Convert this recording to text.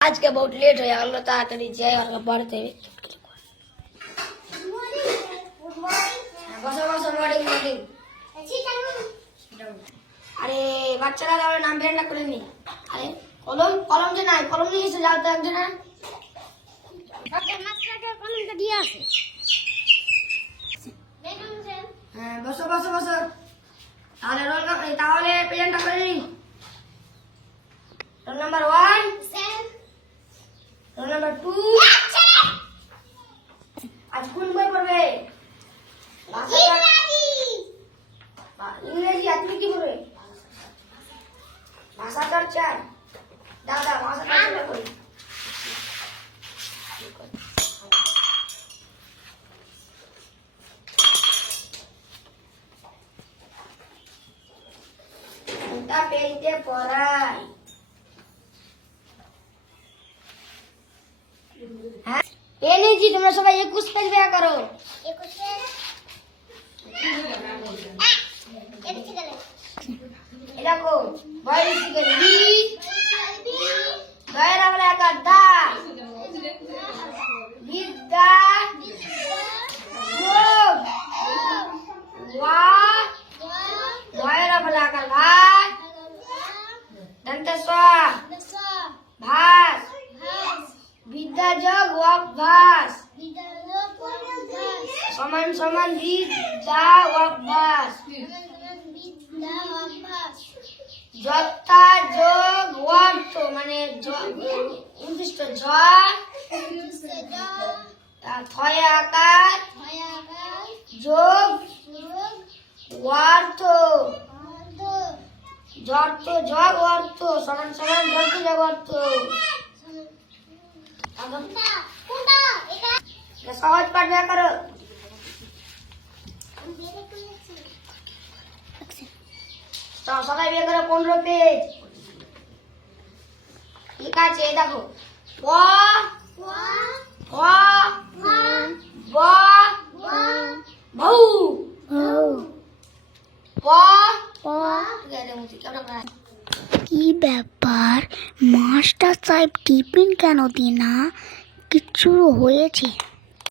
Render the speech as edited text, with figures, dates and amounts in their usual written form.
आज के बहुत लेट हो गया ताड़ाताड़ी जाए और पढ़ते বসো বসো মর্নিং মর্নিং আরে বাচ্চারা তাহলে নাম বের না করে নি আরে কলম কলম যে নাই কলম নিয়ে এসে যাও তো একজনা কলমটা দিয়ে আসে হ্যাঁ বসো বসো বসো তাহলে তাহলে প্রেজেন্টটা করে নি roll number 1 sir roll number 2 আজ কোন বই পড়বে ইংরেজি আর তুমি কি পড়বে ভাষা চর্চা দাদা ভাষা চর্চা করি কোনটা পেজে পড়াই হ্যাঁ পেন এই জি তোমরা সবাই 21 পেজ বের করো 21 পেজ দেখো বয়স থেকে বি দয়ের আমরা একটা দা বিদ্যা যোগ ওয়া দয়ের আমরা একটা ভাত দন্ত স্বা ভাস বিদ্যা যোগ অভ্যাস সমান সমান বিদ্যা অভ্যাস যথা যোগ অর্থ মানে উদ্দিষ্ট থয় আকার যোগ অর্থ যর্থ যোগ অর্থ সমান সমান যর্থ যোগ অর্থ সহজ পাঠ বের করো সবাই বের করো 15 পেজ ঠিক আছে দেখো প প ব ভৌ প কি ব্যাপার মাস্টার সাহেব টিফিন কেন দিন না? কিছু হয়েছে?